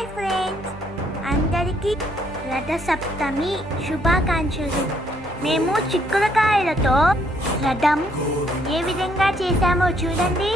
Hi friends, అందరికీ రథసప్తమి శుభాకాంక్షలు. మేము చిక్కుడుకాయలతో రథం ఏ విధంగా చేశామో చూడండి.